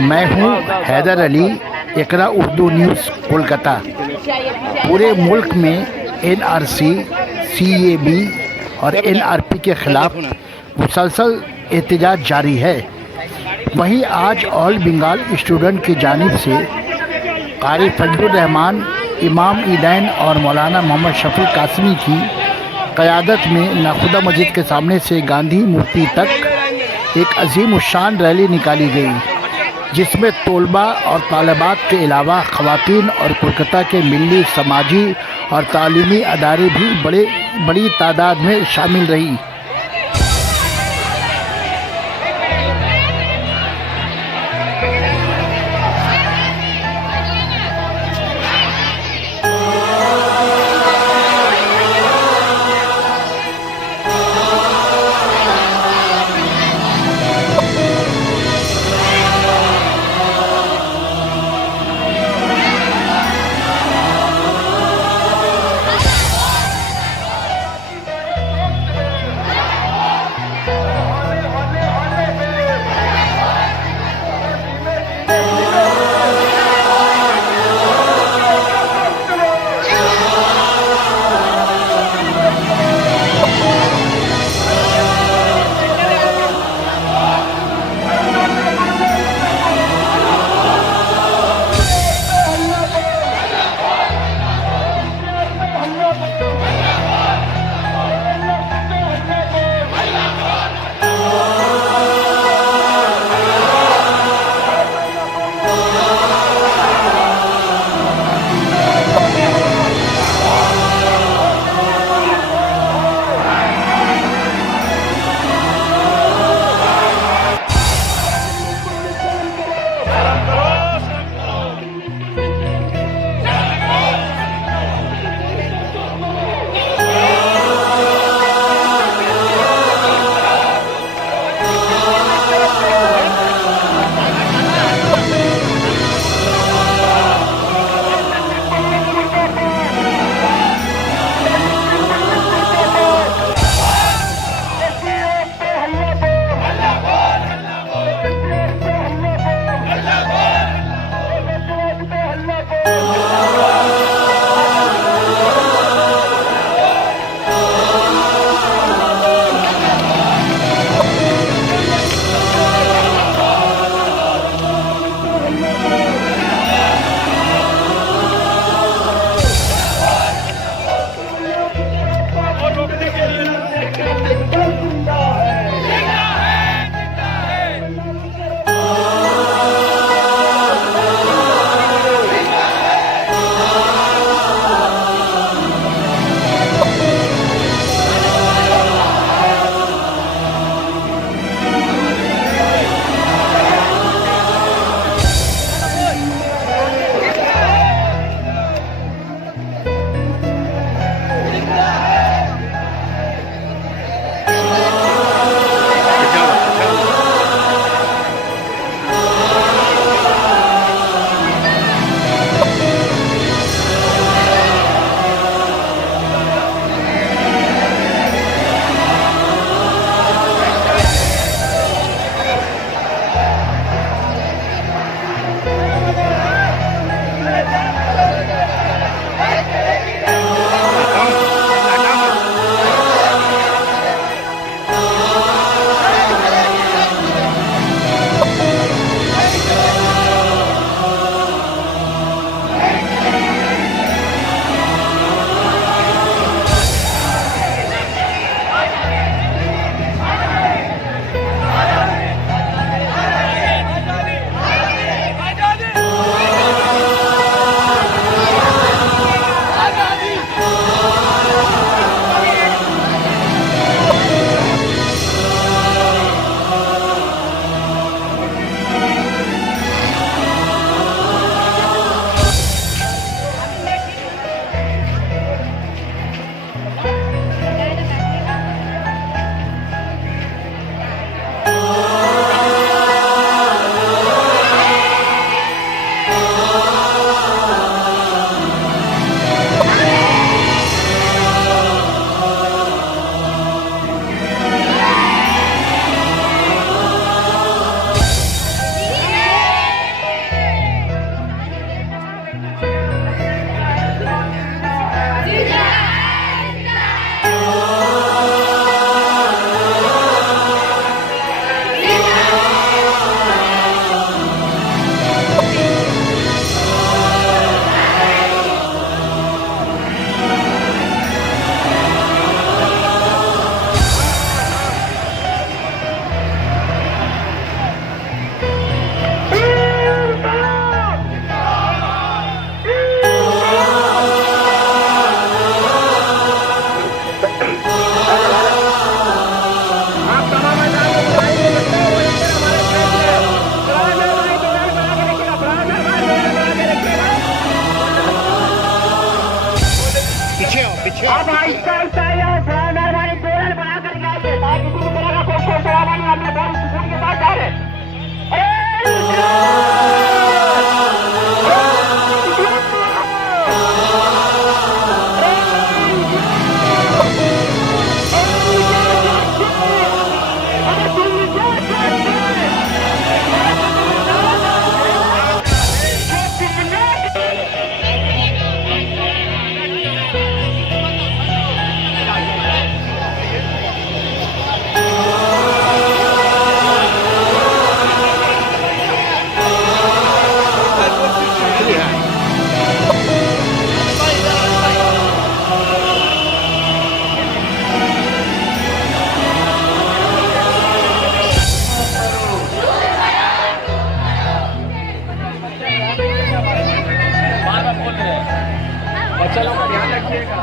मैं हूं हैदर अली, इकरा उर्दू न्यूज़ कोलकाता। पूरे मुल्क में एनआरसी, सीएबी और एनआरपी के खिलाफ मुसलसल एहतजाज जारी है। वहीं आज ऑल बंगाल स्टूडेंट की जानिब से कारी फजलुर रहमान, इमाम ईदैन और मौलाना मोहम्मद शफी कासमी की क़यादत में नाखुदा मस्जिद के सामने से गांधी मूर्ति तक एक अजीम शान रैली निकाली गई, जिसमें तलबा और तालिबात के अलावा ख़वातीन और कोलकाता के मिली, समाजी और तालीमी अदारे भी बड़ी तादाद में शामिल रही। बच्चों का ध्यान रखिएगा।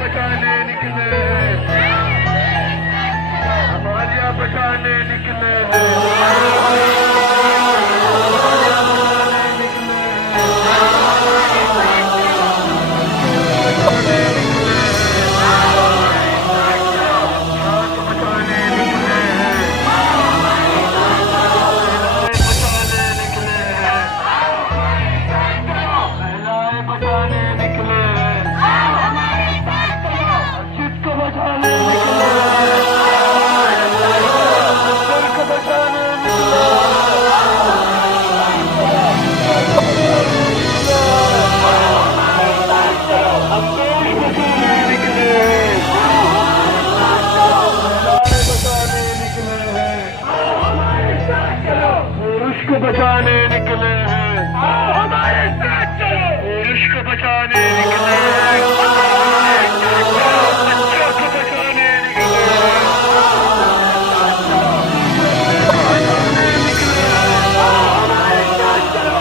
बचाने निकले हमारियाँ बचाने निकले बचाने निकले हैं हमारे साथ चलो देश को बचाने निकले हैं बच्चों को बचाने निकले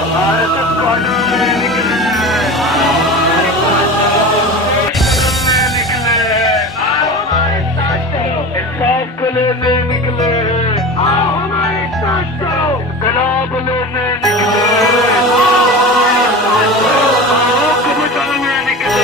भारत को बचाने निकले इंसाफ को लेने निकले गलाब लेने निकले को बचाने निकले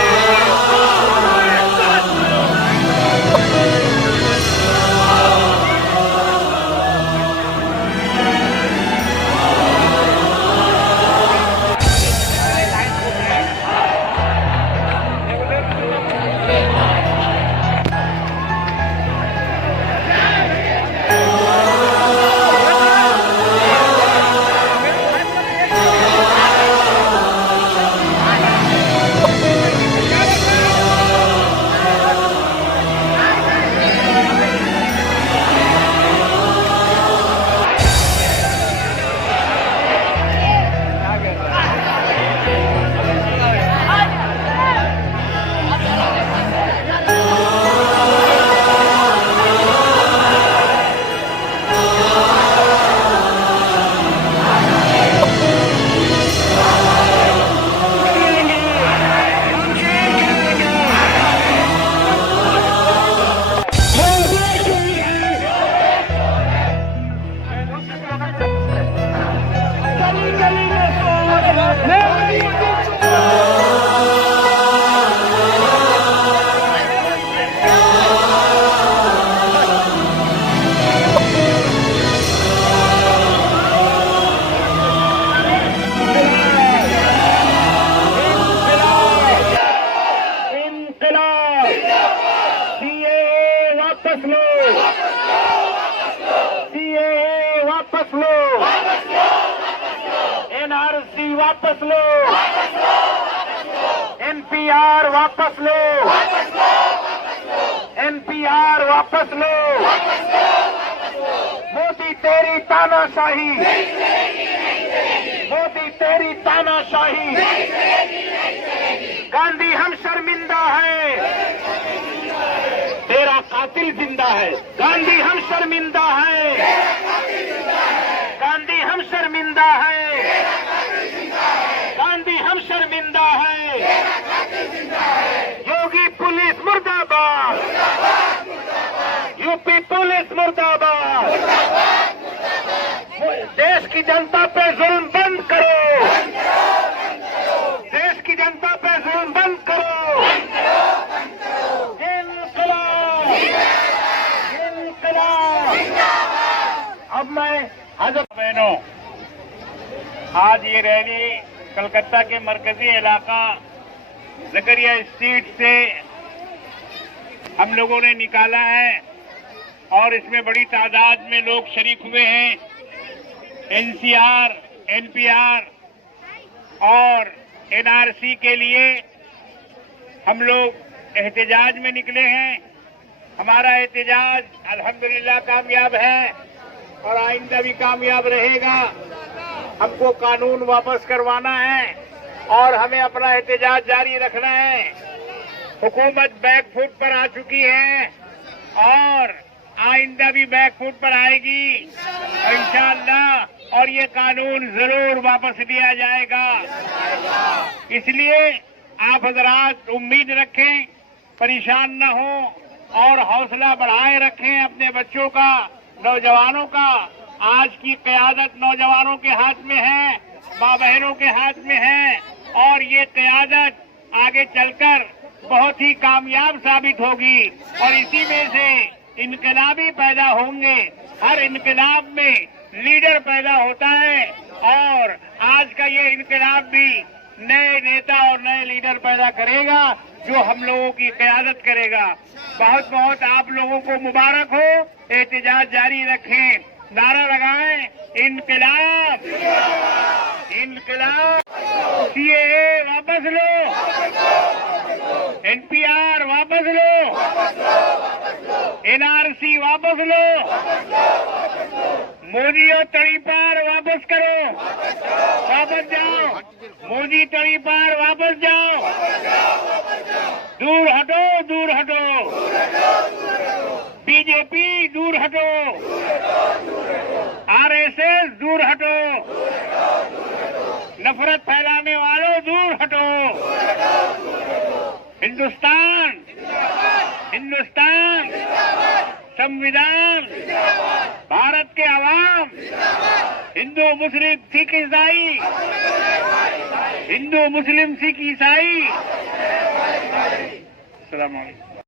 एनआरसी वापस लो एनपीआर वापस लो एनपीआर वापस लो मोदी तेरी तानाशाही मोदी तेरी तानाशाही गांधी हम शर्मिंदा है तेरा कातिल जिंदा है गांधी हम शर्मिंदा है गांधी हम शर्मिंदा है गांधी हम शर्मिंदा है योगी पुलिस मुर्दाबाद यूपी पुलिस मुर्दाबाद देश की जनता पे जुल्म बंद करो देश की जनता पे जुल्म बंद करो इनकलाब इनकलाब। अब मैं हजरत बहनों आज ये रैली कलकत्ता के मरकजी इलाका जकरिया स्ट्रीट से हम लोगों ने निकाला है और इसमें बड़ी तादाद में लोग शरीक हुए हैं। एनसीआर, एनपीआर और एनआरसी के लिए हम लोग एहतजाज में निकले हैं। हमारा एहतजाज अल्हम्दुलिल्लाह कामयाब है और आइंदा भी कामयाब रहेगा। हमको कानून वापस करवाना है और हमें अपना एहतजाज जारी रखना है। हुकूमत बैकफुट पर आ चुकी है और आइंदा भी बैकफुट पर आएगी इंशाअल्लाह, और ये कानून जरूर वापस लिया जाएगा। इसलिए आप हजरात उम्मीद रखें, परेशान न हो और हौसला बढ़ाए रखें अपने बच्चों का, नौजवानों का। आज की क़यादत नौजवानों के हाथ में है, माँ बहनों के हाथ में है और ये क़यादत आगे चलकर बहुत ही कामयाब साबित होगी और इसी में से इनकलाबी पैदा होंगे। हर इनकलाब में लीडर पैदा होता है और आज का ये इनकलाब भी नए नेता और नए लीडर पैदा करेगा जो हम लोगों की क़यादत करेगा। बहुत बहुत आप लोगों को मुबारक हो। एहतजाज जारी रखें, नारा लगाएं, इनकलाब इनकलाब, सीएए वापस लो, एनपीआर वापस लो, एनआरसी वापस लो, मोदी और तड़ी पार वापस करो, वापस जाओ, मोदी तड़ी पार वापस जाओ, दूर हटो, दूर हटो, बीजेपी दूर हटो, आरएसएस दूर हटो, नफरत फैलाने वालों दूर हटो। हिंदुस्तान, हिंदुस्तान, संविधान, भारत के अवाम, हिंदू मुस्लिम सिख ईसाई, हिंदू मुस्लिम सिख ईसाई। अस्सलाम वालेकुम।